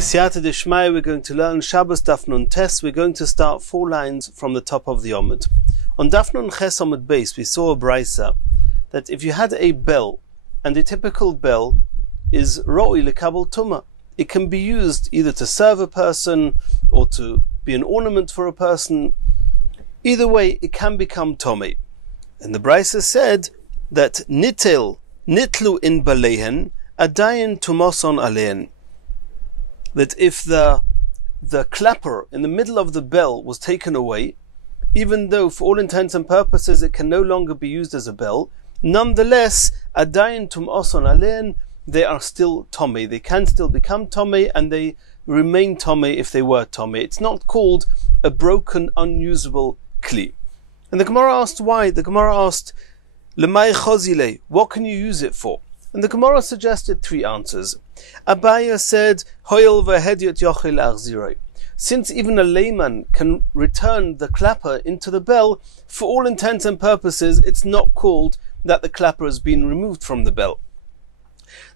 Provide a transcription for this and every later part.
B'siyata d'shmaya, we're going to learn Shabbos Daf Nun Tes. We're going to start 4 lines from the top of the Omid. On Daf Nun Ches Omid base, we saw a brisa that if you had a bell, and a typical bell is ro'i lekabel tuma, it can be used either to serve a person or to be an ornament for a person. Either way, it can become tomei. And the brisa said that nitlu in balehen adayin tumoson alein. That if the clapper in the middle of the bell was taken away, even though for all intents and purposes it can no longer be used as a bell, nonetheless, adayin tumoson alein, they are still tomei. They can still become tomei, and they remain tomei if they were tomei. It's not called a broken, unusable kli. And the Gemara asked why. The Gemara asked, Lemay chozile, what can you use it for? And the Gemara suggested 3 answers. Abaya said, Hoyel v'hediot yochel achziroi. Since even a layman can return the clapper into the bell, for all intents and purposes, it's not called that the clapper has been removed from the bell.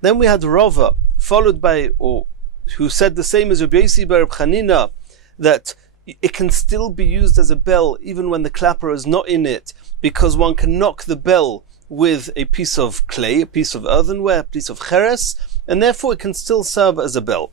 Then we had Rava, followed by, or who said the same as Rabbi Yosi bar Chanina, that it can still be used as a bell even when the clapper is not in it, because one can knock the bell with a piece of clay, a piece of earthenware, a piece of cheres, and therefore it can still serve as a bell.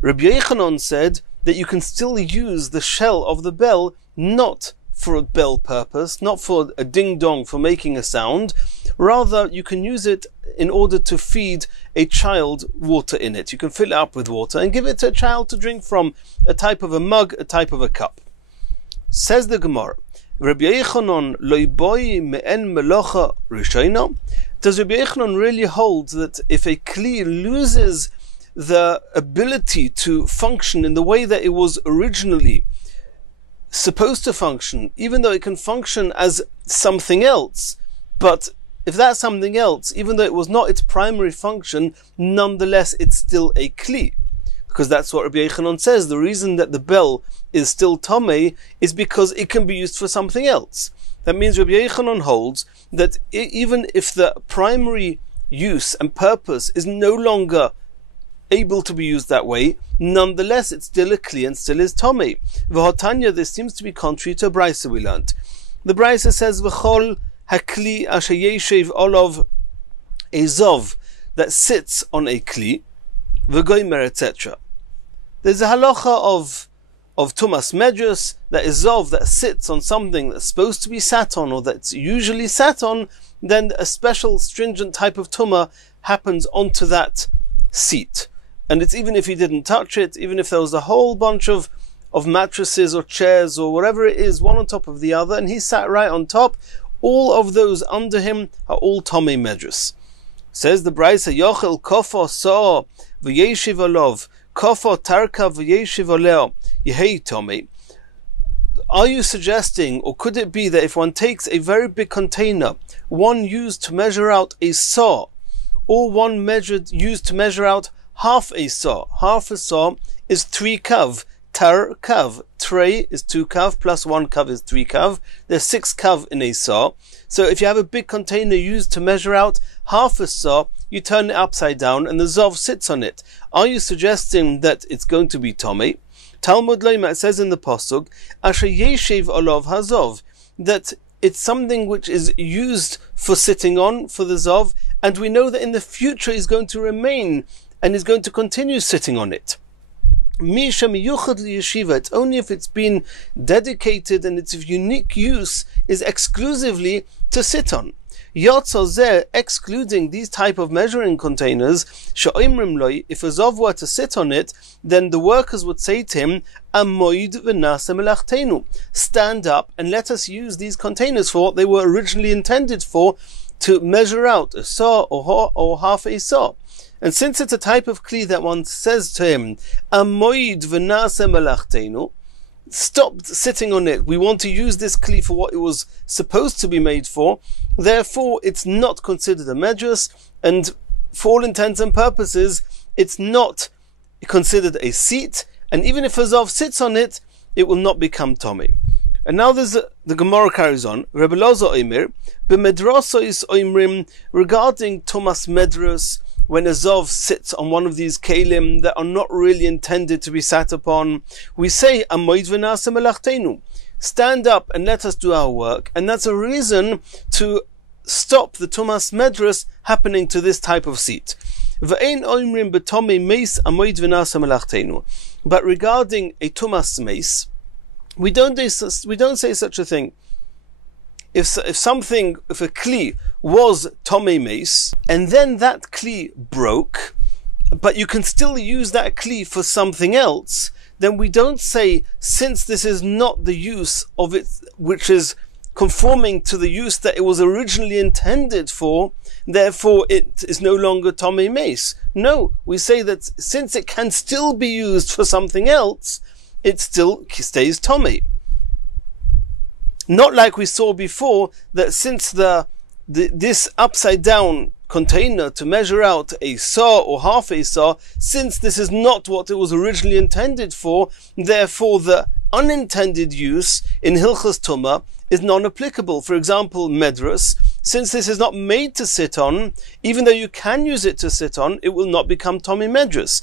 Rabbi Yochanan said that you can still use the shell of the bell not for a bell purpose, not for a ding-dong for making a sound, rather you can use it in order to feed a child water in it. You can fill it up with water and give it to a child to drink from, a type of a mug, a type of a cup. Says the Gemara, Rabbi Yochanan loiboi me'en melocha rishona. Does Rabbi Yochanan really hold that if a kli loses the ability to function in the way that it was originally supposed to function, even though it can function as something else, but if that something else, even though it was not its primary function, nonetheless it's still a kli? Because that's what Rabbi Yochanan says. The reason that the bell is still tomei is because it can be used for something else. That means Rabbi Yochanan holds that even if the primary use and purpose is no longer able to be used that way, nonetheless it's still a kli and still is tomei. V'hotanya, this seems to be contrary to a brisa we learnt. The brisa says, V'chol hakli asher yeshev olav, a zov that sits on a kli, v'goymer, etc. There's a halacha of tumas medrus, that is zov that sits on something that's supposed to be sat on, or that's usually sat on, then a special stringent type of tumah happens onto that seat. And it's even if he didn't touch it, even if there was a whole bunch of mattresses or chairs or whatever it is, one on top of the other, and he sat right on top, all of those under him are all tomei medrus. Says the brisa, Yochel kofo so v'yeshiv olov, kofo tarka v'yeshiv oleo, yehei tomei. Are you suggesting, or could it be that if one takes a very big container, one used to measure out a saw, or one used to measure out half a saw is 3 kav, tar kav, tray is 2 kav, plus 1 kav is 3 kav, there's 6 kav in a saw. So if you have a big container used to measure out half a saw, you turn it upside down and the zov sits on it. Are you suggesting that it's going to be tomei? Tלמוד loima, says in the pasuk, asher yeshev olav hazov, that it's something which is used for sitting on, for the zov, and we know that in the future is going to remain and is going to continue sitting on it. Misha miyuchad liyeshiva, it's only if it's been dedicated and its unique use is exclusively to sit on. Yotzo zeh, excluding these type of measuring containers, she'oimrim loi, if a zov were to sit on it, then the workers would say to him, Amoid v'nasa melachtenu, stand up and let us use these containers for what they were originally intended for, to measure out a saw or half a saw. And since it's a type of kli that one says to him, Amoid v'nasa melachtenu, stop sitting on it, we want to use this kli for what it was supposed to be made for, therefore it's not considered a medrus, and for all intents and purposes it's not considered a seat, and even if a zov sits on it, it will not become tomei. And now the Gemara carries on. Rebbe Lozo Omer, b'medrasos oimrim, regarding tumas medrus, when a Zov sits on one of these kelim that are not really intended to be sat upon, we say, Amoid v'nasa melachtenu. Stand up and let us do our work. And that's a reason to stop the Tumas Medras happening to this type of seat. But regarding a Tumas Mace, we don't say such a thing. If a kli was Tomei Mace, and then that kli broke, but you can still use that kli for something else, then we don't say, since this is not the use of it, which is conforming to the use that it was originally intended for, therefore it is no longer Tomei Mace. No, we say that since it can still be used for something else, it still stays Tomei. Not like we saw before, that since this upside down container to measure out a saw or half a saw, since this is not what it was originally intended for, therefore the unintended use in Hilchas Tumah is non-applicable. For example, Medras, since this is not made to sit on, even though you can use it to sit on, it will not become Tomei Medras.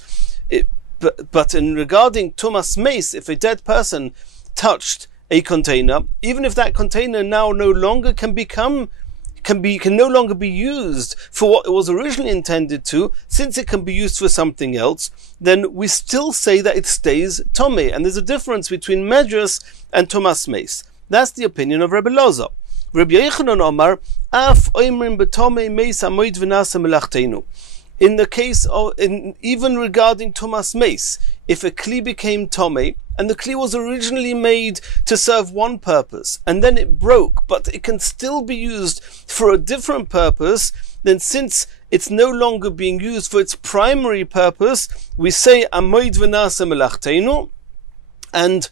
But in regarding Tumas Mace, if a dead person touched a container, even if that container now no longer can no longer be used for what it was originally intended to, since it can be used for something else, then we still say that it stays Tomei. And there's a difference between Medras and Tumas Mace. That's the opinion of Rabbi Loza. Rabbi Yechanan Omar, Af oimrim betomei meis amoid v'nasa melachtenu. In the case of, even regarding Tumas Mace, if a kli became Tomei, and the kli was originally made to serve one purpose, and then it broke, but it can still be used for a different purpose, then since it's no longer being used for its primary purpose, we say amoid v'nasa melachtenu, and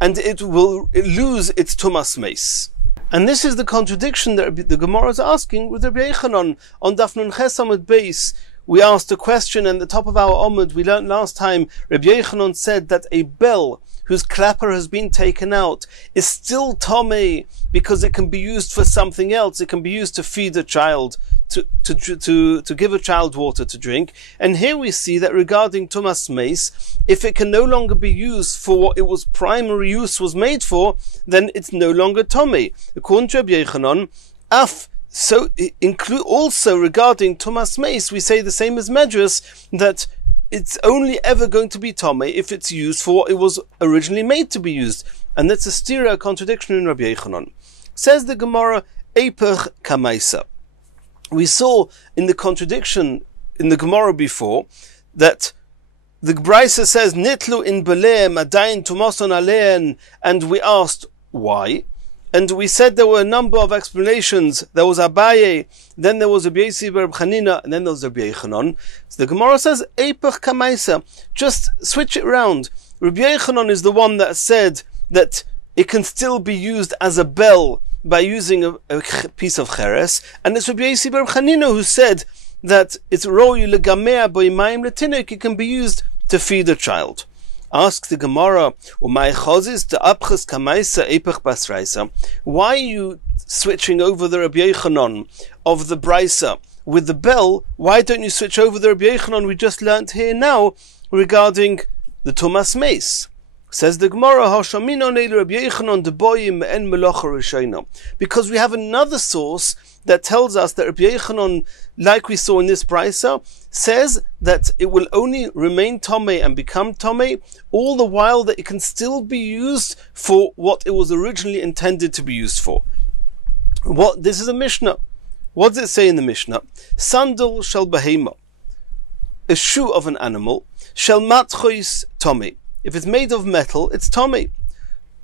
it will lose its Tumas Mace. And this is the contradiction that the Gemara is asking with Rabbi Yechanan on Daf Nun Ches Amud Beis. We asked a question, and at the top of our Amud, we learned last time, Rabbi Yechanan said that a bell whose clapper has been taken out is still Tomei because it can be used for something else. It can be used to feed a child, to give a child water to drink. And here we see that regarding Tumas Mace, if it can no longer be used for what it was primary use was made for, then it's no longer Tomei. According to Rabbi Yechanan, so include also regarding Tumas Mace, we say the same as Medras, that it's only ever going to be Tomei if it's used for what it was originally made to be used. And that's a stira, a contradiction in Rabbi Yechanan. Says the Gemara, Eipach Kamaisa. We saw in the contradiction in the Gemara before that the Brisa says Nitlu in Beleem Adain Tumason Alein, and we asked why, and we said there were a number of explanations. There was Abaye, then there was Rabbi Yossi bar Chanina, and then there was Rabbi Yechanan. So the Gemara says Eipach Kamaisa. Just switch it around. Rabbi Yechanan is the one that said that it can still be used as a bell by using a piece of cheres, and it's Rabbi Yossi bar Chanina who said that it's royu legamea boimayim letinik, it can be used to feed a child. Ask the Gemara, why are you switching over the Rabbi Yechanan of the Brisa with the bell? Why don't you switch over the Rabbi Yechanan we just learnt here now regarding the Tumas Mace? Says the Gemara, because we have another source that tells us that Rabbi Yechanan, like we saw in this Brisa, says that it will only remain Tomei and become Tomei all the while that it can still be used for what it was originally intended to be used for. This is a Mishnah. What does it say in the Mishnah? Sandal shel behema, a shoe of an animal, shel matchois Tomei. If it's made of metal, it's Tomei.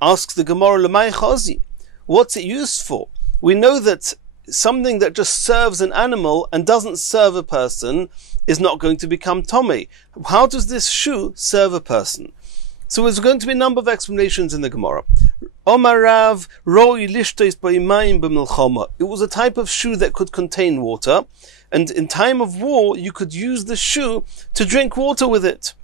Asks the Gemara, Lemay chazi, what's it used for? We know that something that just serves an animal and doesn't serve a person is not going to become Tomei. How does this shoe serve a person? So there's going to be a number of explanations in the Gemara. Omar Rav, roi lishtois b'yimayim b'milchama. It was a type of shoe that could contain water, and in time of war, you could use the shoe to drink water with it.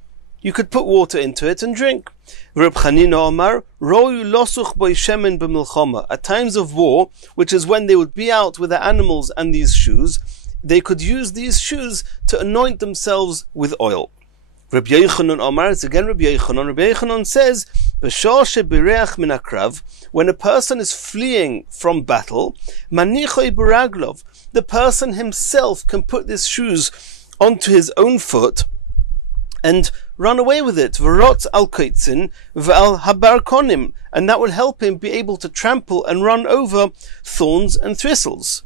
You could put water into it and drink. Reb Chanina Omar, royu losuch boi shemen b'milchama. At times of war, which is when they would be out with the animals and these shoes, they could use these shoes to anoint themselves with oil. Rabbi Yochanan Omar, it's again Rabbi Yochanan. Rabbi Yochanan says, when a person is fleeing from battle, the person himself can put these shoes onto his own foot and run away with it. V'rot al kaitzin v'al habarkonim, and that will help him be able to trample and run over thorns and thistles.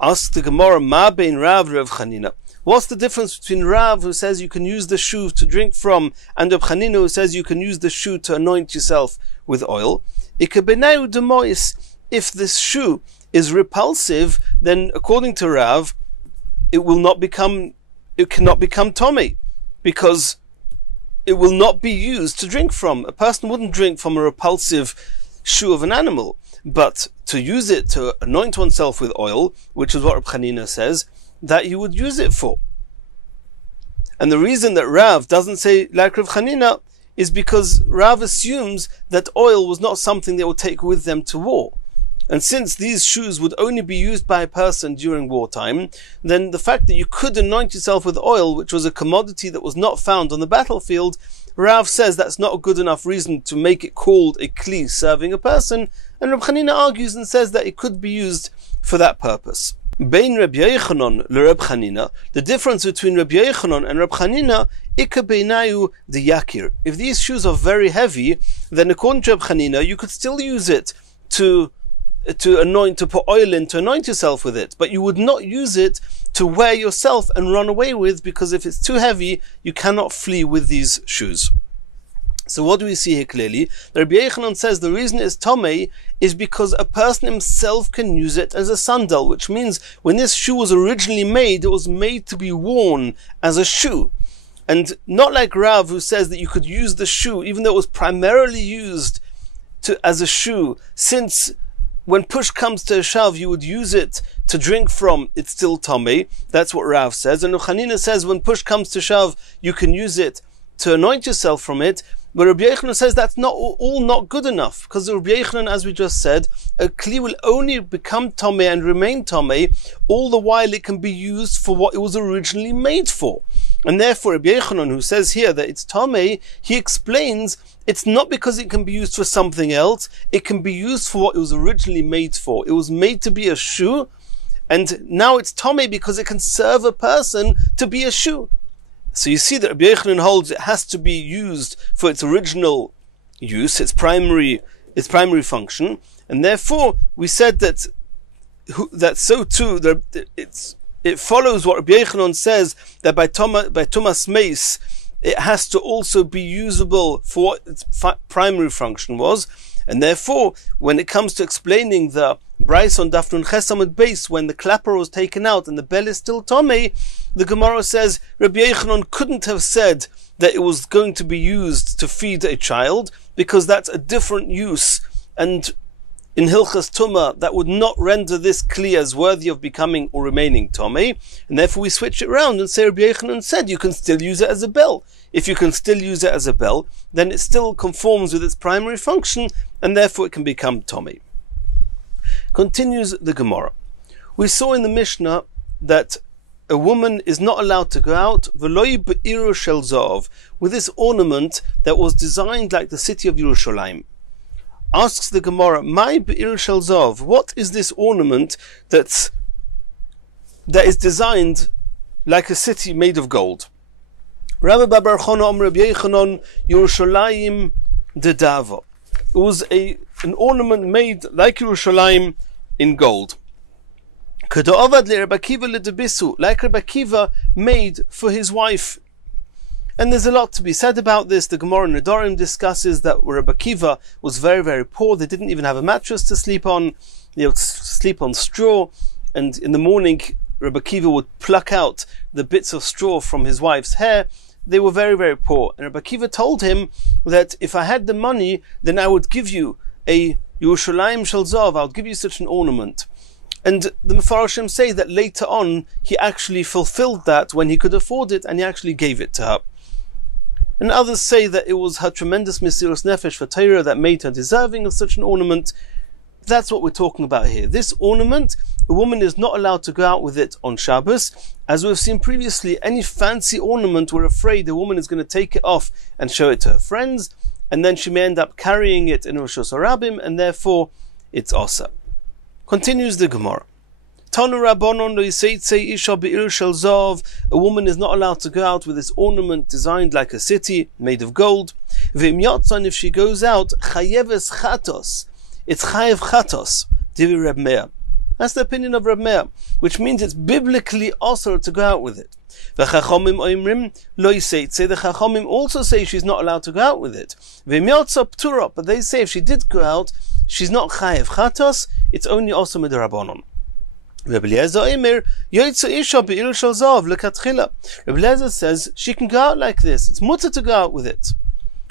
Ask the Gemara, Ma bein Rav Rav Chanina. What's the difference between Rav, who says you can use the shoe to drink from, and Rav Chanina, who says you can use the shoe to anoint yourself with oil? If this shoe is repulsive, then according to Rav, it cannot become Tomei, because it will not be used to drink from. A person wouldn't drink from a repulsive shoe of an animal, but to use it to anoint oneself with oil, which is what Rav Chanina says, that you would use it for. And the reason that Rav doesn't say like Rav Chanina is because Rav assumes that oil was not something they would take with them to war. And since these shoes would only be used by a person during wartime, then the fact that you could anoint yourself with oil, which was a commodity that was not found on the battlefield, Rav says that's not a good enough reason to make it called a kli serving a person, and Reb Chanina argues and says that it could be used for that purpose. Bein Reb Yochanan le Reb Chanina, the difference between Reb Yochanan and Reb Chanina, Ika beinayu the yakir. If these shoes are very heavy, then according to Reb Chanina, you could still use it to put oil in, to anoint yourself with it, but you would not use it to wear yourself and run away with, because if it's too heavy, you cannot flee with these shoes. So what do we see here clearly? Rabbi Yochanan says the reason it's tomei is because a person himself can use it as a sandal, which means when this shoe was originally made, it was made to be worn as a shoe. And not like Rav, who says that you could use the shoe, even though it was primarily used as a shoe, since when push comes to a shove, you would use it to drink from, it's still tomei. That's what Rav says. And Chanina says when push comes to shove, you can use it to anoint yourself from it. But Rabbi Yochanan says that's not good enough, because Rabbi Yochanan, as we just said, a kli will only become tomei and remain tomei all the while it can be used for what it was originally made for. And therefore Rabbi Yochanan, who says here that it's tomei, he explains it's not because it can be used for something else, it can be used for what it was originally made for. It was made to be a shoe, and now it's tomei because it can serve a person to be a shoe. So you see that Rabbi Yochanan holds it has to be used for its original use, its primary function, and therefore we said that so too it follows what Rabbi Yochanan says, that by Tumas Meis it has to also be usable for what its primary function was, and therefore when it comes to explaining the Bryce on Daf Nun Ches Amud Beis, when the clapper was taken out and the bell is still tomei, the Gemara says Rabbi Yochanan couldn't have said that it was going to be used to feed a child, because that's a different use, and in Hilchas Tumah that would not render this kli as worthy of becoming or remaining tomei, and therefore we switch it around and say Rabbi Yochanan said you can still use it as a bell. If you can still use it as a bell, then it still conforms with its primary function, and therefore it can become tomei. Continues the Gemara. We saw in the Mishnah that a woman is not allowed to go out v'loi be'iru shel zav, with this ornament that was designed like the city of Yerushalayim. Asks the Gemara, "My be'iru shel zav, what is this ornament that is designed like a city made of gold?" Rabbi Bar Chana Omer Rabbi Yochanan Yerushalayim dedava. It was an ornament made like Yerushalayim in gold. Like Rabbi Akiva made for his wife. And there's a lot to be said about this. The Gemara in Nedarim discusses that Rabbi Akiva was very, very poor. They didn't even have a mattress to sleep on. They would sleep on straw. And in the morning, Rabbi Akiva would pluck out the bits of straw from his wife's hair. They were very, very poor. And Rabbi Akiva told him that if I had the money, then I would give you a Yerushalayim Shel Zav, I would give you such an ornament. And the Mefarshim say that later on, he actually fulfilled that when he could afford it, and he actually gave it to her. And others say that it was her tremendous Mesiras Nefesh for Torah that made her deserving of such an ornament. That's what we're talking about here. This ornament, a woman is not allowed to go out with it on Shabbos. As we've seen previously, any fancy ornament, we're afraid the woman is going to take it off and show it to her friends, and then she may end up carrying it in Rosh Hashanah, and therefore it's osa. Continues the Gemara. Tanu Rabbanon lo yiseitze isha be'ir shel zav. A woman is not allowed to go out with this ornament designed like a city, made of gold. Ve'im yatzon, if she goes out, chayeves chatos. It's chayev chatos. Divi Reb Meir. That's the opinion of Reb Meir, which means it's biblically also to go out with it. V'chachomim oimrim lo yiseitze. The chachomim also say she's not allowed to go out with it. Ve'im yatzon ptura. But they say if she did go out, she's not chayev chatos. It's only also midrabanon. Rebbe Eliezer says she can go out like this. It's mutter to go out with it.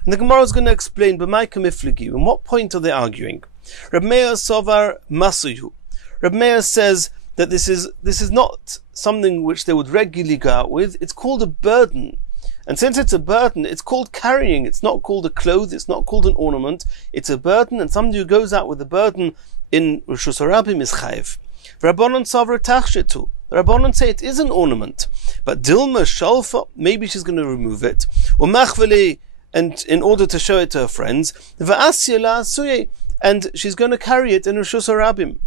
And the Gemara is going to explain in what point are they arguing? Rebbe Meir Sovar Masuyu. Rebbe Meir says that this is not something which they would regularly go out with. It's called a burden. And since it's a burden, it's called carrying. It's not called a cloth. It's not called an ornament. It's a burden, and somebody who goes out with a burden in Rosh Hashanah is chayiv. Rabbanon Savra Tachshetu. The Rabbanon say it is an ornament, but Dilma Shalfa, maybe she's going to remove it, or Machvele, and in order to show it to her friends, Va'asya la Suye, and she's going to carry it in Rosh Hashanah.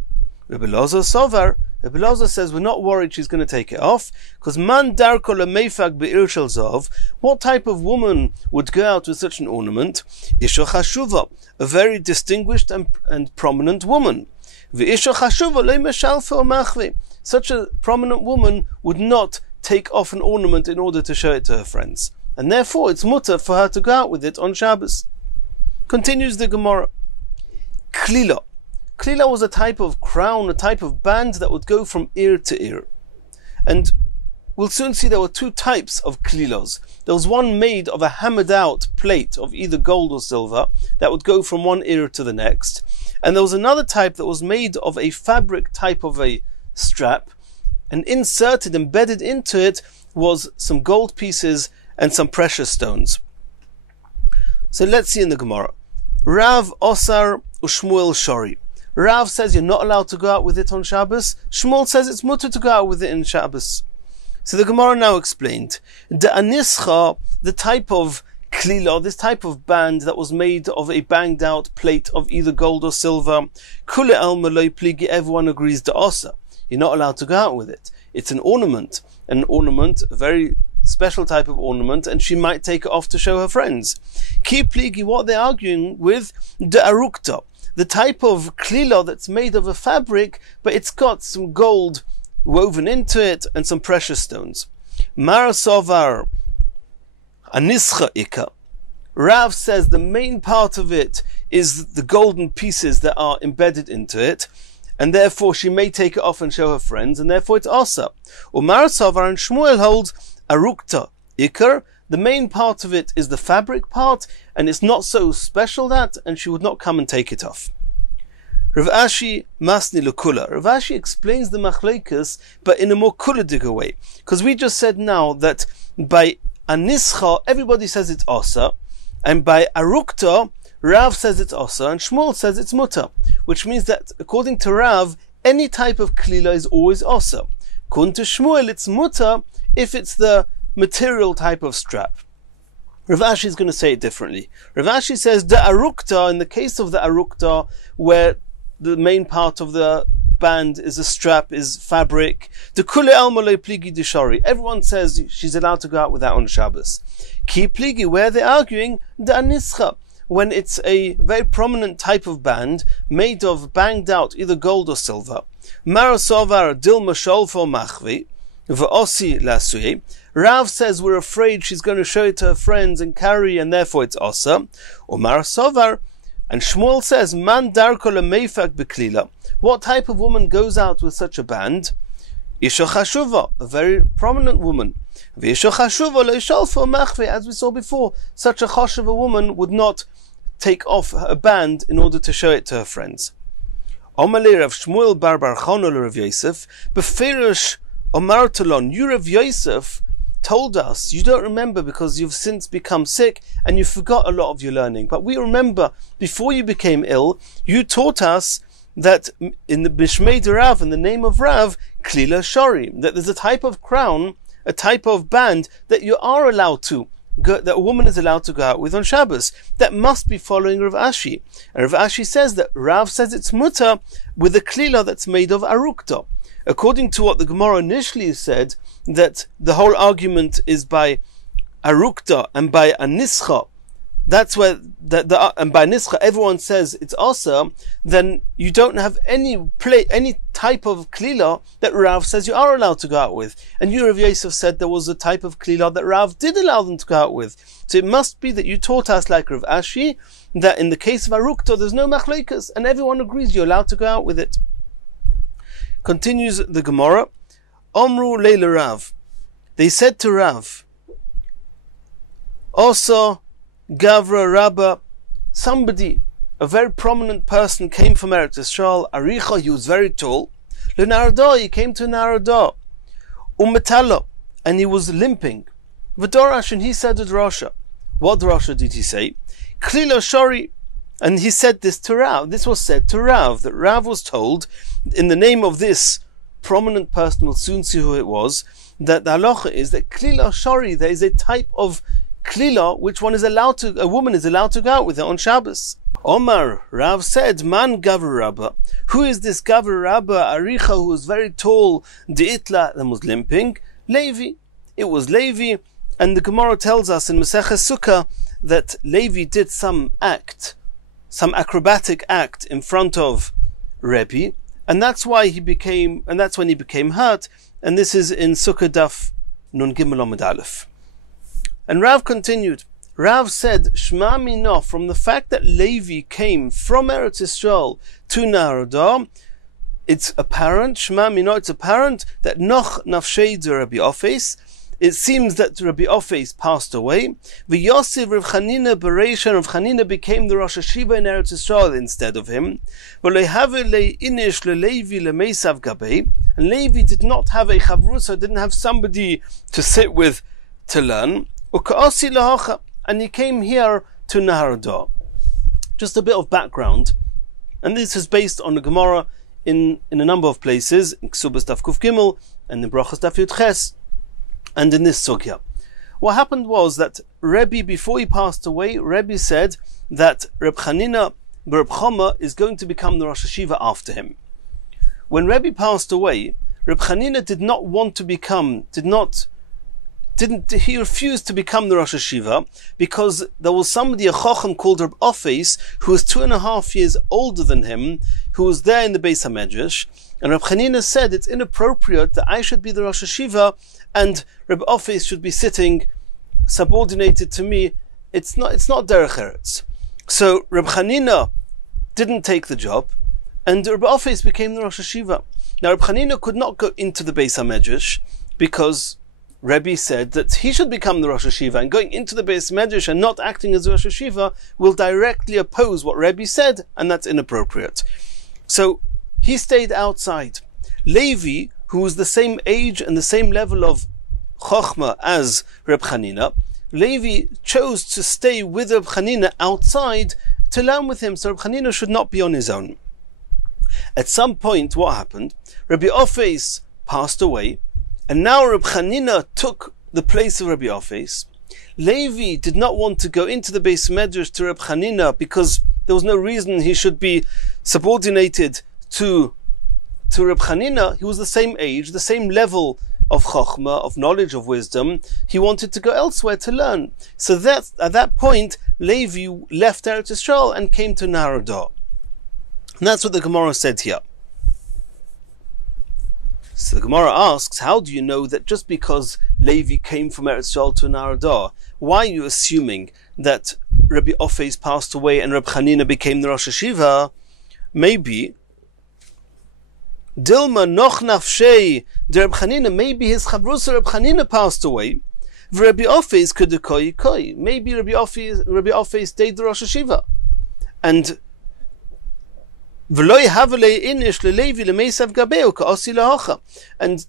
Rebbe Eliezer Savar, Rebbe Eliezer says we're not worried she's going to take it off, because man darko lemeifag be'ir shel zav. What type of woman would go out with such an ornament? Isha chashuva, a very distinguished and prominent woman. Such a prominent woman would not take off an ornament in order to show it to her friends, and therefore it's mutter for her to go out with it on Shabbos. Continues the Gemara. Klila. Klila was a type of crown, a type of band that would go from ear to ear. And we'll soon see there were two types of klilos. There was one made of a hammered out plate of either gold or silver that would go from one ear to the next. And there was another type that was made of a fabric type of a strap, and embedded into it was some gold pieces and some precious stones. So let's see in the Gemara. Rav Osar Ushmuel Shori. Rav says you're not allowed to go out with it on Shabbos. Shmuel says it's mutter to go out with it in Shabbos. So the Gemara now explained. The anischa, the type of klila, this type of band that was made of a banged out plate of either gold or silver, kule al maloi pligi, everyone agrees the osa. You're not allowed to go out with it. It's an ornament, a very special type of ornament, and she might take it off to show her friends. Ki pligi, what they're arguing with, the arukta, the type of klila that's made of a fabric, but it's got some gold woven into it and some precious stones. Mar sovar anischa ika. Rav says the main part of it is the golden pieces that are embedded into it, and therefore she may take it off and show her friends, and therefore it's asa. Umar Savar and Shmuel holds arukta ikar. The main part of it is the fabric part, and it's not so special that, and she would not come and take it off. Rav Ashi Masni Lukula. Rav Ashi explains the machleikus, but in a more kuladig way, because we just said now that by anischa everybody says it's asa, and by arukta Rav says it's asa and Shmuel says it's mutter, which means that according to Rav, any type of klila is always asa. According to Shmuel, it's mutter if it's the material type of strap. Rav Ashi is going to say it differently. Rav Ashi says the arukta, in the case of the arukta, where the main part of the band is a strap, is fabric, the kule almale pligi dishari, everyone says she's allowed to go out with that on Shabbos. Ki pligi, where they're arguing, the anischa, when it's a very prominent type of band made of banged out either gold or silver. Marasovar dilma sholfo machvi v'osi lasuye. Rav says we're afraid she's going to show it to her friends and carry, and therefore it's osa. Or Marasovar, and Shmuel says man darko lemeifak beklila. What type of woman goes out with such a band? Isha chashuva, a very prominent woman. V'isha chashuva leishalfo machvi. As we saw before, such a chashuva woman would not take off a band in order to show it to her friends. Omalei Rav Shmuel bar bar Chana Rav Yosef beferish Omar Talon. You Rav Yosef told us, you don't remember because you've since become sick and you forgot a lot of your learning. But we remember before you became ill, you taught us that in the Bishmei de Rav, in the name of Rav, Klila Shori, that there's a type of crown, a type of band that you are allowed to go, that a woman is allowed to go out with on Shabbos. That must be following Rav Ashi. And Rav Ashi says that Rav says it's mutter with a klila that's made of arukta. According to what the Gemara initially said, that the whole argument is by arukta and by anischa. That's where and by nischa everyone says it's also. Then you don't have any type of klila that Rav says you are allowed to go out with. And you, Rav Yosef, said there was a type of klila that Rav did allow them to go out with. So it must be that you taught us, like Rav Ashi, that in the case of arukta there's no machlokas, and everyone agrees you're allowed to go out with it. Continues the Gemara. Omru leila Rav. They said to Rav, also Gavra Rabba, somebody, a very prominent person came from Eretz Yisrael, Aricha, he was very tall, Lenardo, he came to Narado, Umetalo, and he was limping, V'dorash, and he said to Drasha. What Drasha did he say? Klila Shori, and he said this to Rav, this was said to Rav, that Rav was told, in the name of this prominent person, we'll soon see who it was, that the halacha is that Klila Shori, there is a type of klila which a woman is allowed to go out with it on Shabbos. Omar, Rav said, Man Gavra Rabba. Who is this Gavra Rabba, Aricha, who was very tall, De'itla, and was limping? Levi. It was Levi, and the Gemara tells us in Masechah Sukkah that Levi did some acrobatic act in front of Rebbe, and that's when he became hurt, and this is in Sukkah Daf Nun Gimel Amud Aleph. And Rav continued. Rav said, Shma Mino, from the fact that Levi came from Eretz Yisrael to Naroda, it's apparent, Shma Mino, it's apparent that Noch Nafshei de Rabbi Ofes, it seems that Rabbi Ofes passed away. V'Yosef Rav Chanina Bereisha, Rav Chanina became the Rosh Hashiva in Eretz Yisrael instead of him. And Levi did not have a chavrusa, didn't have somebody to sit with to learn. And he came here to Nahardah. Just a bit of background, and this is based on the Gemara in a number of places, in Ksubas Daf Kuf Gimel, and in Brachas Daf Yud Ches, and in this Sugya. What happened was that Rebbe, before he passed away, Rebbe said that Reb Chanina Reb Choma is going to become the Rosh Hashiva after him. When Rebbe passed away, Reb Chanina did not want to become, he refused to become the Rosh Hashiva because there was somebody, a Chacham called Reb Ofes, who was 2.5 years older than him, who was there in the Beis HaMedrash, and Reb Chanina said it's inappropriate that I should be the Rosh Hashiva and Reb Ofes should be sitting subordinated to me. It's not Derech Eretz. So Reb Chanina didn't take the job, and Reb Ofes became the Rosh Hashiva. Now Reb Chanina could not go into the Beis HaMedrash because Rebbe said that he should become the Rosh Hashiva, and going into the Beis Medrash and not acting as Rosh Hashiva will directly oppose what Rebbe said, and that's inappropriate. So he stayed outside. Levi, who was the same age and the same level of Chochma as Reb Chanina, Levi chose to stay with Reb Chanina outside to learn with him, so Reb Chanina should not be on his own. At some point, what happened? Rabbi Ofes passed away, and now Reb Chanina took the place of Rabbi Ofes. Levi did not want to go into the Beis Medrash to Reb Chanina because there was no reason he should be subordinated to Reb Chanina. He was the same age, the same level of chokhmah, of knowledge, of wisdom. He wanted to go elsewhere to learn. So that at that point, Levi left Eretz Yisrael and came to Naroda. And that's what the Gemara said here. So the Gemara asks, how do you know that just because Levi came from Eretz Yisrael to Naroda, why are you assuming that Rabbi Ofes passed away and Reb Chanina became the Rosh Hashiva? Maybe Dilma noch nafshei de Reb Chanina, maybe his chavrusa Reb Chanina passed away. Rabbi Ofes could koi. Maybe Rabbi Ofes stayed the Rosh Hashiva. And and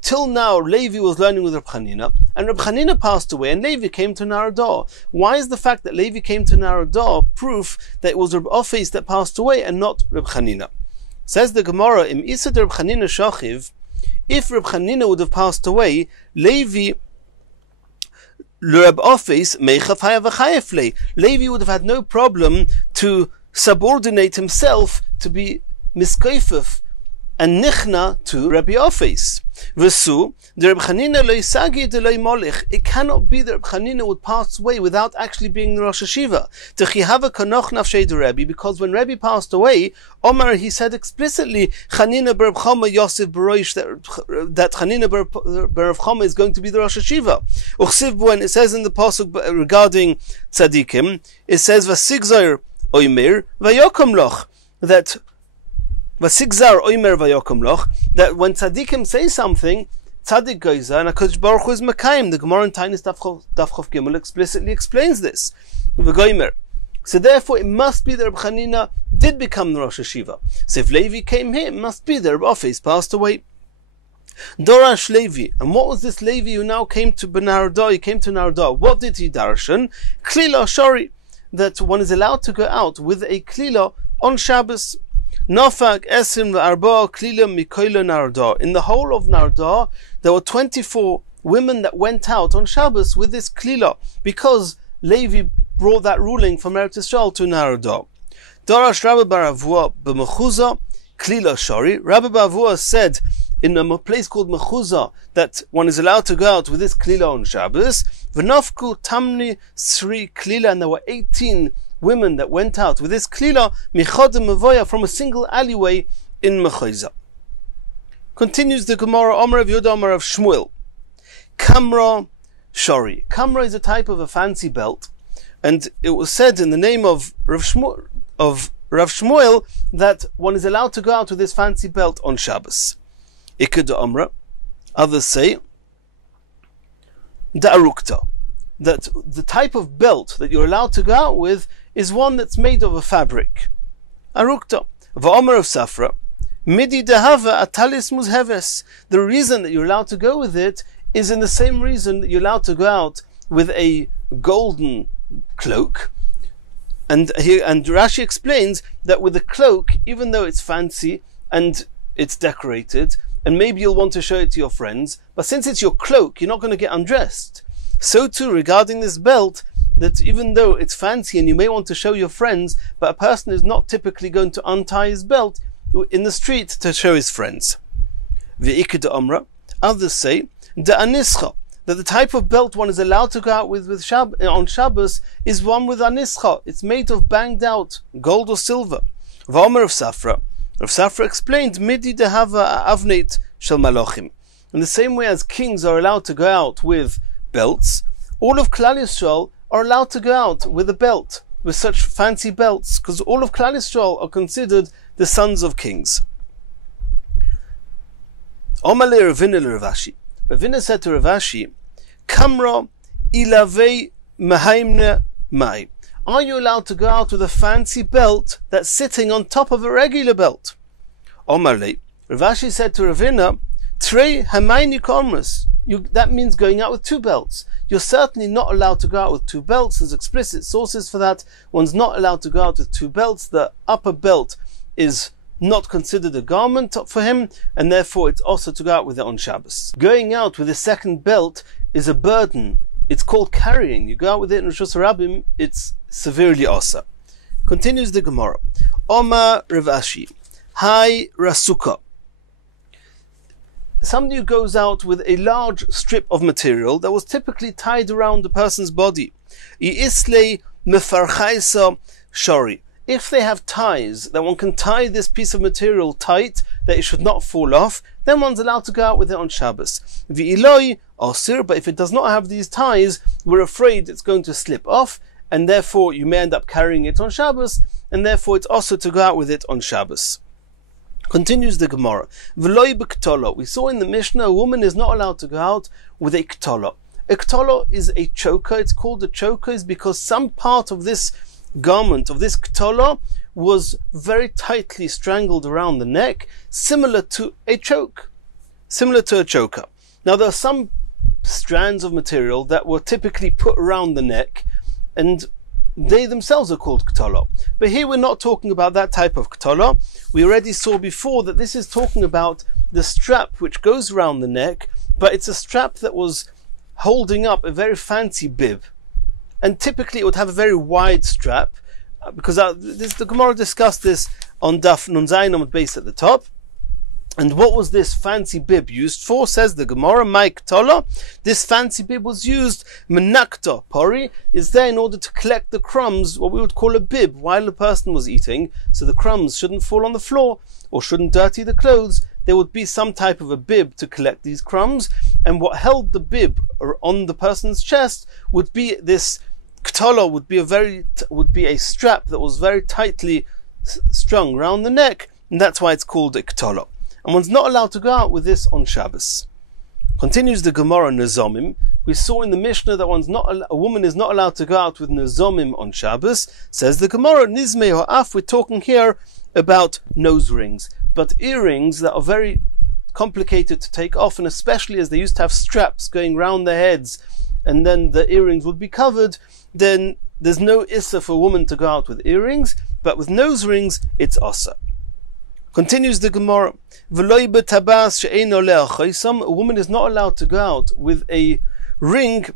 till now, Levi was learning with Reb Chanina, and Reb Chanina passed away, and Levi came to Naroda. Why is the fact that Levi came to Naroda proof that it was Reb Ofes that passed away and not Reb Chanina? Says the Gemara, Im Isa Reb Chanina Shachiv, if Reb Chanina would have passed away, Levi Reb Office Meichav Hayav Chayefle. Levi would have had no problem to subordinate himself to be miskaifef and nichna to Rabbi Office. V'su, the Reb Chanina lo yisagi de lo yimolech. It cannot be that Reb Chanina would pass away without actually being the Rosh Hashiva. Techihava kanoch nafshei de Rebbe, because when Rebbe passed away, Omar, he said explicitly, Chanina ber Reb Chama Yosef Baroish, that Chanina ber Reb Chama is going to be the Rosh Hashiva. Uchsiv, when it says in the pasuk regarding tzaddikim, it says vasigzar oimer vayokom loch, that Vasigzar oimer vayokom loch, that when tzaddikim say something, tzaddik goiza, and HaKadosh Baruch Hu is Makayim. The Gemara in Tainis Daf Chof Gimel explicitly explains this. V'goimer. So therefore it must be that Reb Chanina did become the Rosh Hashiva. So if Levi came here, it must be that Reb Office passed away. Dorash Levi. And what was this Levi who now came to Benarda? He came to Narda. What did he darshan? Klila shori. That one is allowed to go out with a klila on Shabbos. Nafak esim v'arba klila mikoila Narda. In the whole of Narda, there were 24 women that went out on Shabbos with this klila, because Levi brought that ruling from Eretz Yisrael to Narda. Darash Rabbi bar Avua b'Mechuza klila shori. Rabbi bar Avua said in a place called Mechuza that one is allowed to go out with this klila on Shabbos. V'nafku tamni sri klila, and there were 18 women that went out with this klila michodim mevoya, from a single alleyway in Mechuza. Continues the Gemara, Omer of Yehuda, Omer of Shmuel. Kamra shori. Kamra is a type of a fancy belt, and it was said in the name of Rav Shmuel that one is allowed to go out with this fancy belt on Shabbos. Iked Omra. Others say Da'arukta, that the type of belt that you're allowed to go out with is one that's made of a fabric. Arukta. Va'omer of Safra. Midi dehava atalis muzheves. The reason that you're allowed to go with it is in the same reason that you're allowed to go out with a golden cloak. And Rashi explains that with a cloak, even though it's fancy and it's decorated, and maybe you'll want to show it to your friends, but since it's your cloak, you're not going to get undressed. So too regarding this belt, that even though it's fancy and you may want to show your friends, but a person is not typically going to untie his belt in the street to show his friends. Ve'iked Omra. Others say Da'anischa, that the type of belt one is allowed to go out with on Shabbos is one with anischa. It's made of banged out gold or silver. V'omer of Safra. Rav Safra explained, Midi dehava avneit shel malochim. In the same way as kings are allowed to go out with belts, all of Klal Yisrael are allowed to go out with a belt, with such fancy belts, because all of Klal Yisrael are considered the sons of kings. Omale Ravina Ravashi. Ravina said to Ravashi, Kamra ilavei mehaimne mai. Are you allowed to go out with a fancy belt that's sitting on top of a regular belt? Omarle. Ravashi said to Ravina, Trei hamaini komras. That means going out with two belts. You're certainly not allowed to go out with two belts. There's explicit sources for that. One's not allowed to go out with two belts. The upper belt is not considered a garment for him, and therefore it's also to go out with it on Shabbos. Going out with a second belt is a burden. It's called carrying. You go out with it in Rosh Hashanah, it's severely asa. Continues the Gemara. Oma Ravashi. Hai Rasuka. Somebody who goes out with a large strip of material that was typically tied around the person's body. Islei mefarchaisa shori. If they have ties, that one can tie this piece of material tight, that it should not fall off, then one's allowed to go out with it on Shabbos. V'iloi asir, but if it does not have these ties, we're afraid it's going to slip off, and therefore you may end up carrying it on Shabbos, and therefore it's also to go out with it on Shabbos. Continues the Gemara. V'loi b'ktolo. We saw in the Mishnah a woman is not allowed to go out with a ktolo. A ktolo is a choker. It's called a choker is because some part of this garment, of this ktolo, was very tightly strangled around the neck, similar to a choke. Similar to a choker. Now there are some strands of material that were typically put around the neck, and they themselves are called ktolo. But here we're not talking about that type of ktolo. We already saw before that this is talking about the strap which goes around the neck, but it's a strap that was holding up a very fancy bib. And typically it would have a very wide strap, because the Gemara discussed this on Daf Nun Zayin Amud Beis at the top. And what was this fancy bib used for? Says the Gemara, Mike Tola. This fancy bib was used, menakta pori, is there in order to collect the crumbs, what we would call a bib, while the person was eating, so the crumbs shouldn't fall on the floor, or shouldn't dirty the clothes. There would be some type of a bib to collect these crumbs, and what held the bib on the person's chest would be this ktola, would be a strap that was very tightly strung around the neck, and that's why it's called a ktola. And one's not allowed to go out with this on Shabbos. Continues the Gemara Nezomim. We saw in the Mishnah that a woman is not allowed to go out with Nezomim on Shabbos. Says the Gemara, Nizmei Ha'af, we're talking here about nose rings, but earrings that are very complicated to take off, and especially as they used to have straps going round their heads, and then the earrings would be covered, then there's no issa for a woman to go out with earrings, but with nose rings, it's asa. Continues the Gemara, a woman is not allowed to go out with a ring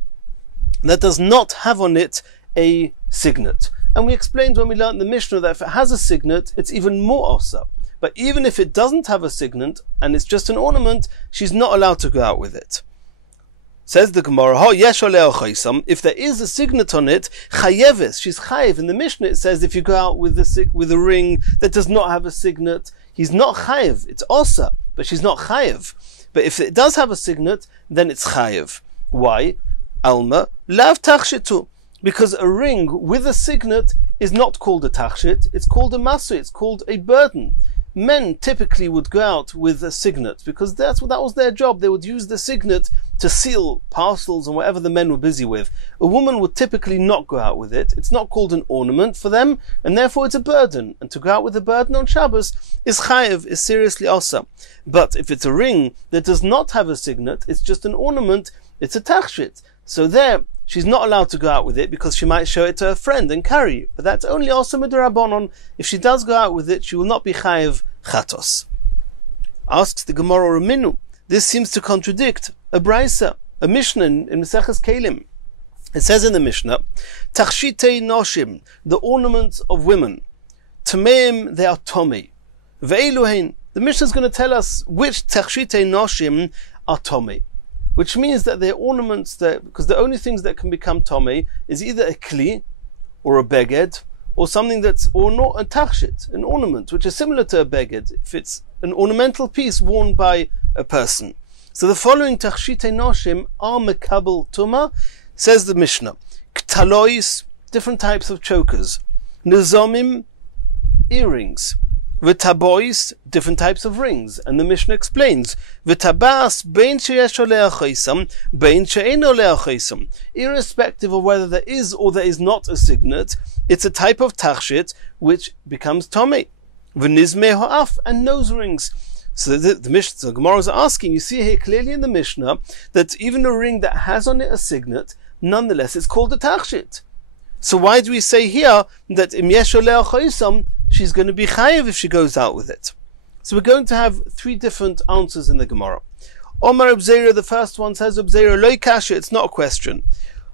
that does not have on it a signet. And we explained when we learned the Mishnah that if it has a signet, it's even more asa. But even if it doesn't have a signet, and it's just an ornament, she's not allowed to go out with it. Says the Gemara, if there is a signet on it, chayeves, she's chayev. In the Mishnah it says if you go out with a ring that does not have a signet, he's not chayev. It's osa, but she's not chayev. But if it does have a signet, then it's chayev. Why? Alma, lav tachshitu. Because a ring with a signet is not called a tachshit, it's called a masu, it's called a burden. Men typically would go out with a signet because that was their job. They would use the signet to seal parcels and whatever the men were busy with. A woman would typically not go out with it. It's not called an ornament for them, and therefore it's a burden. And to go out with a burden on Shabbos is chayev, is seriously asa. But if it's a ring that does not have a signet, it's just an ornament, it's a tachshit. So there, she's not allowed to go out with it because she might show it to her friend and carry it. But that's only also midrabanon. If she does go out with it, she will not be chayev chatos. Asks the Gemara Raminu. This seems to contradict a brisa, a Mishnah in Mesechus Kelim. It says in the Mishnah, Tachshitei noshim, the ornaments of women. Tameim, they are tomei. Ve'eluhein, the Mishnah is going to tell us which Tachshitei noshim are tomei. Which means that they're ornaments that, because the only things that can become tomei is either a kli, or a beged, or something that's, or not a tachshit, an ornament, which is similar to a beged, if it's an ornamental piece worn by a person. So the following tachshitei noshim are mekabel tuma, says the Mishnah. Ktalois, different types of chokers. Nezomim, earrings. V'tabois, different types of rings. And the Mishnah explains, V'tabas, bein sheyesh oleh achaisam, bein she'ein oleh achaisam. Irrespective of whether there is or there is not a signet, it's a type of tachshit which becomes tomei. V'nizmei ha'af, and nose rings. So the Mishnah, the Gemara is asking, you see here clearly in the Mishnah, that even a ring that has on it a signet, nonetheless it's called a tachshit. So why do we say here that im yesh oleh achaisam, she's going to be chayev if she goes out with it? So we're going to have three different answers in the Gemara. Omar Abzera, the first one says, Abzera loy kasha, it's not a question.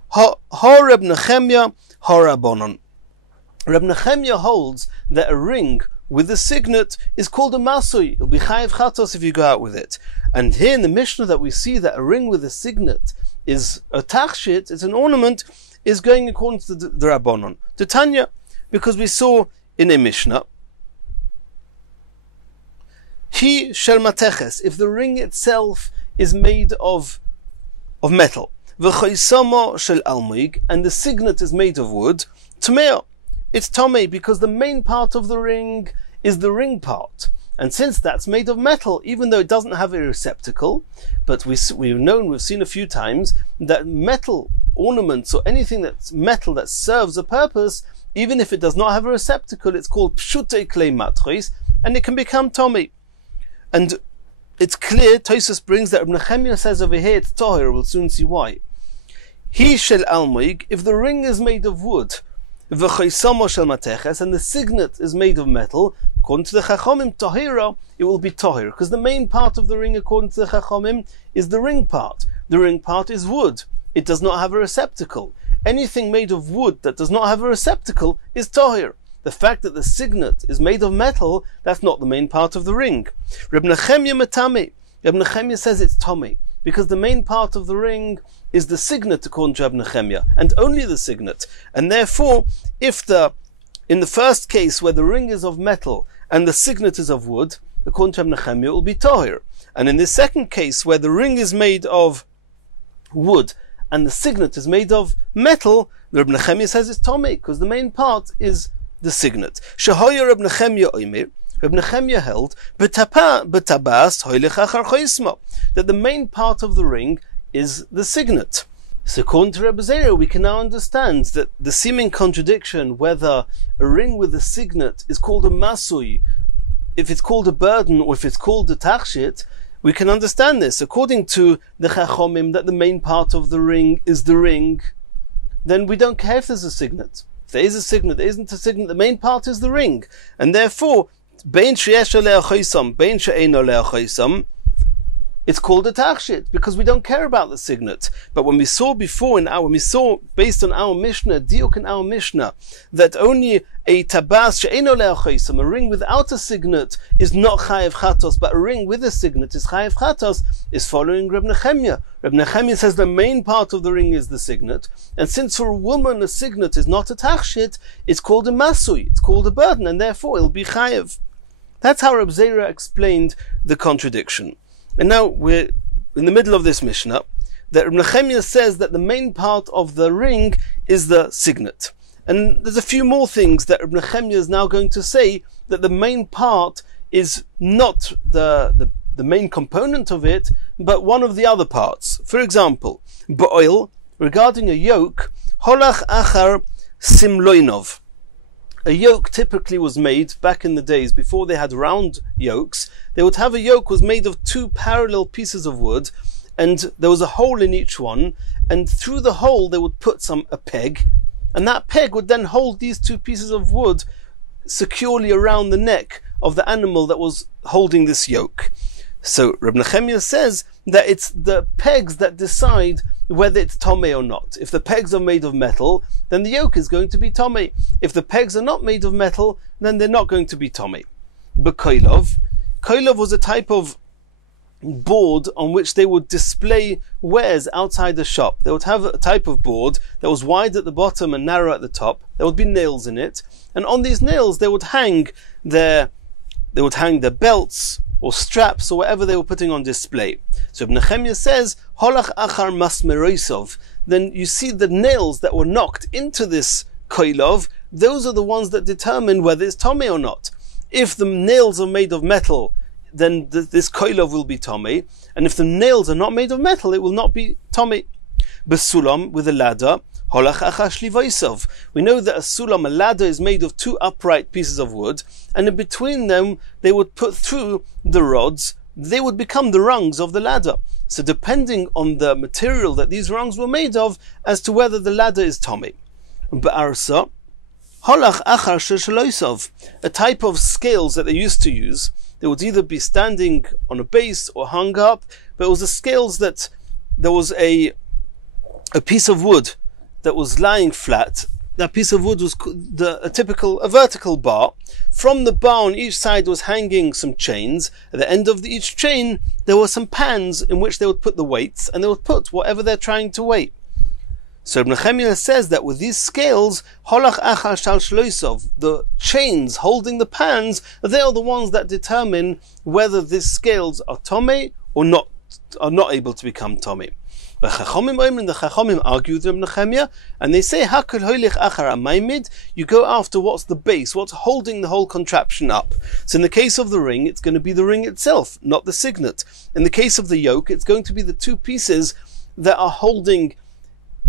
Ha Reb Nechemya, ha Rabbanon. Reb Nechemya holds that a ring with a signet is called a masui. It'll be chayev chatos if you go out with it. And here in the Mishnah that we see that a ring with a signet is a tachshit, it's an ornament, is going according to the Rabbanon. To Tanya, because we saw in a Mishnah, he shel mateches, if the ring itself is made of metal, v'chaisamo shel almig, and the signet is made of wood, tamei, it's tomei, because the main part of the ring is the ring part. And since that's made of metal, even though it doesn't have a receptacle, but we've seen a few times that metal ornaments or anything that's metal that serves a purpose, even if it does not have a receptacle, it's called pshutei klei matris, and it can become tomei. And it's clear, Tosfos brings that Reb Nechemya says over here it's toher, we'll soon see why. He shel almoig, if the ring is made of wood, v'chaysomo shel mateches, and the signet is made of metal, according to the Chachomim, tahira, it will be tahir, because the main part of the ring, according to the Chachomim, is the ring part. The ring part is wood. It does not have a receptacle. Anything made of wood that does not have a receptacle is tahir. The fact that the signet is made of metal, that's not the main part of the ring. Reb Nechemya metame. Reb Nechemya says it's tomei, because the main part of the ring is the signet, according to Reb Nechemya, and only the signet. And therefore, in the first case where the ring is of metal and the signet is of wood, according to Reb Nechemya, it will be tahir. And in the second case where the ring is made of wood and the signet is made of metal, Reb Nechemya says it's tomei, because the main part is the signet. Shehoya Reb Nechemya omer, Reb Nechemya held betabas hoylech achar choisma, that the main part of the ring is the signet. So according to Rebbe Zera, we can now understand that the seeming contradiction whether a ring with a signet is called a masui, if it's called a burden, or if it's called a tachshit, we can understand this. According to the Chachomim, that the main part of the ring is the ring, then we don't care if there's a signet. If there is a signet, there isn't a signet, the main part is the ring. And therefore, bein sheyesh alei choisam, bein she'ein alei choisam, it's called a tachshit, because we don't care about the signet. But when we saw before based on our Mishnah, diuk in our Mishnah, that only a tabas she'ein alei choisam, a ring without a signet, is not chayev chatos, but a ring with a signet is chayev chatos, is following Reb Nechemya. Reb Nechemya says the main part of the ring is the signet, and since for a woman a signet is not a tachshit, it's called a masui, it's called a burden, and therefore it'll be chayev. That's how Reb Zera explained the contradiction. And now we're in the middle of this Mishnah, that Reb Nechemya says that the main part of the ring is the signet. And there's a few more things that Reb Nechemya is now going to say, that the main part is not the main component of it, but one of the other parts. For example, ba'oil, regarding a yoke, holach achar simloinov. A yoke typically was made back in the days before they had round yokes. They would have a yoke was made of two parallel pieces of wood, and there was a hole in each one, and through the hole they would put a peg, and that peg would then hold these two pieces of wood securely around the neck of the animal that was holding this yoke. So Reb Nechemya says that it's the pegs that decide whether it's tomei or not. If the pegs are made of metal, then the yoke is going to be tomei. If the pegs are not made of metal, then they're not going to be tomei. But koilov was a type of board on which they would display wares outside the shop. They would have a type of board that was wide at the bottom and narrow at the top. There would be nails in it, and on these nails they would hang their belts or straps or whatever they were putting on display. So Ibn Nechemya says, holach achar masmeroisov. Then you see the nails that were knocked into this koilov, those are the ones that determine whether it's tomei or not. If the nails are made of metal, then this koilov will be tomei, and if the nails are not made of metal, it will not be tomei. Besulam, with a ladder, holach achar shlivoisov. We know that a sulam, a ladder, is made of two upright pieces of wood, and in between them they would put through the rods. They would become the rungs of the ladder. So depending on the material that these rungs were made of, as to whether the ladder is tomei. Ba'arsa, holach achar sheshaloisov, a type of scales that they used to use. They would either be standing on a base or hung up, but it was the scales that there was a piece of wood that was lying flat. That piece of wood was a vertical bar. From the bar on each side was hanging some chains. At the end of each chain there were some pans in which they would put the weights, and they would put whatever they're trying to weigh. So Ibn Nechemya says that with these scales, holach achar shal shloisov, the chains holding the pans, they are the ones that determine whether these scales are tomei or not, are not able to become tomei. The Chachomim argue with Ibn Nechemya, and they say, Hakol holich achar amaymid, you go after what's the base, what's holding the whole contraption up. So in the case of the ring, it's going to be the ring itself, not the signet. In the case of the yoke, it's going to be the two pieces that are holding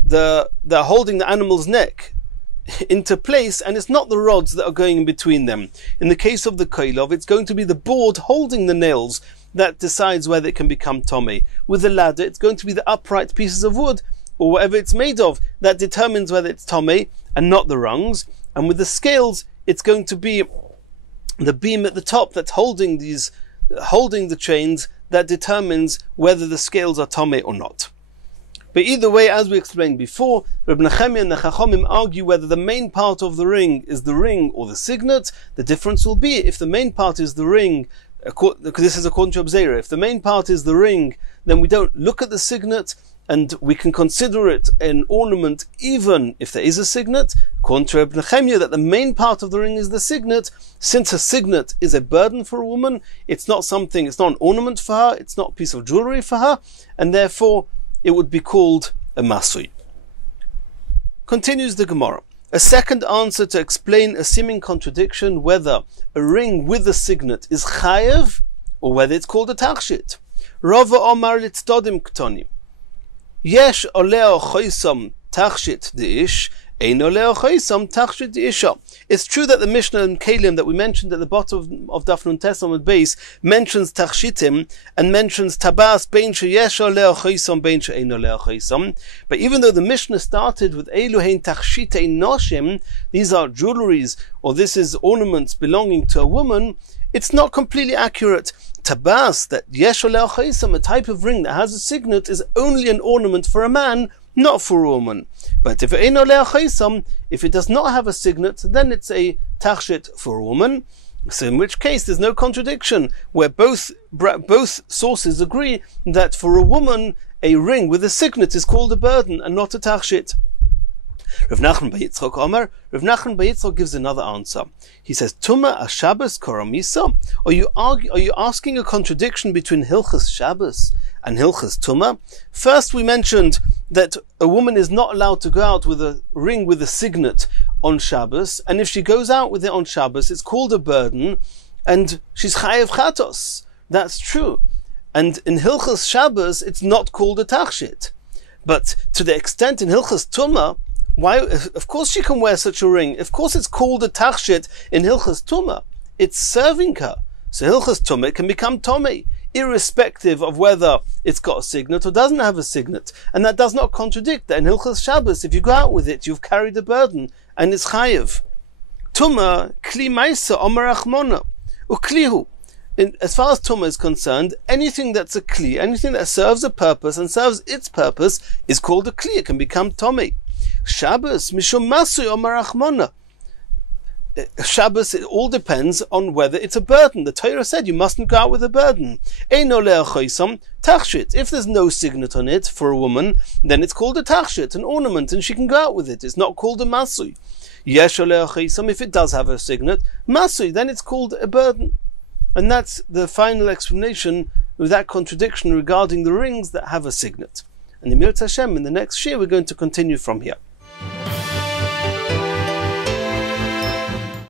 the animal's neck into place, and it's not the rods that are going in between them. In the case of the koilov, it's going to be the board holding the nails that decides whether it can become tomei. With the ladder, it's going to be the upright pieces of wood or whatever it's made of that determines whether it's tomei, and not the rungs. And with the scales, it's going to be the beam at the top that's holding the chains that determines whether the scales are tomei or not. But either way, as we explained before, Reb Nechemia and the Chachomim argue whether the main part of the ring is the ring or the signet. The difference will be if the main part is the ring, because this is according to Abzera, if the main part is the ring, then we don't look at the signet, and we can consider it an ornament even if there is a signet. According to Reb Nechemia, that the main part of the ring is the signet. Since a signet is a burden for a woman, it's not an ornament for her, it's not a piece of jewelry for her, and therefore it would be called a masui. Continues the Gemara. A second answer to explain a seeming contradiction, whether a ring with a signet is chayev or whether it's called a tachshit. Rava Omar litzodim ktoni. Yesh oleo choisam tachshit deish, ein oleo choisam tachshit deisha. It's true that the Mishnah and Kalim that we mentioned at the bottom of Daf Nun Tes Amud Beis mentions tachshitim and mentions tabas bein sheyesh oleo choisam bein she'ein oleo choisam. But even though the Mishnah started with Eluhein tachshitei noshim, these are jewelries, or this is ornaments belonging to a woman, it's not completely accurate. Tabas, that yesh oleo choisam, a type of ring that has a signet, is only an ornament for a man, not for a woman. But if it does not have a signet, then it's a tachshit for a woman. So in which case there's no contradiction, where both sources agree that for a woman a ring with a signet is called a burden and not a tachshit. Rav Nachman bar Yitzchak gives another answer. He says, Tuma a Shabbos koramisa? Are you asking a contradiction between Hilchas Shabbos and Hilchas Tuma? First we mentioned that a woman is not allowed to go out with a ring with a signet on Shabbos, and if she goes out with it on Shabbos, it's called a burden, and she's chayev chatos. That's true. And in Hilchas Shabbos, it's not called a tachshit. But to the extent in Hilchas Tuma, why? Of course she can wear such a ring. Of course it's called a tachshit in Hilchas Tuma. It's serving her. So Hilchas Tuma can become tomei, irrespective of whether it's got a signet or doesn't have a signet. And that does not contradict that in Hilchas Shabbos, if you go out with it, you've carried a burden, and it's chayev. Tuma, kli maisa, omer achmona, uklihu. As far as Tuma is concerned, anything that's a kli, anything that serves a purpose and serves its purpose, is called a kli. It can become tomei. Shabbos, mishum masui omer achmona. Shabbos, it all depends on whether it's a burden. The Torah said you mustn't go out with a burden. Ein oleh choisam tachshit. If there's no signet on it for a woman, then it's called a tachshit, an ornament, and she can go out with it. It's not called a masui. Yesh oleh choisam. If it does have a signet, masui, then it's called a burden. And that's the final explanation with that contradiction regarding the rings that have a signet. And in Mirat Hashem, in the next year, we're going to continue from here.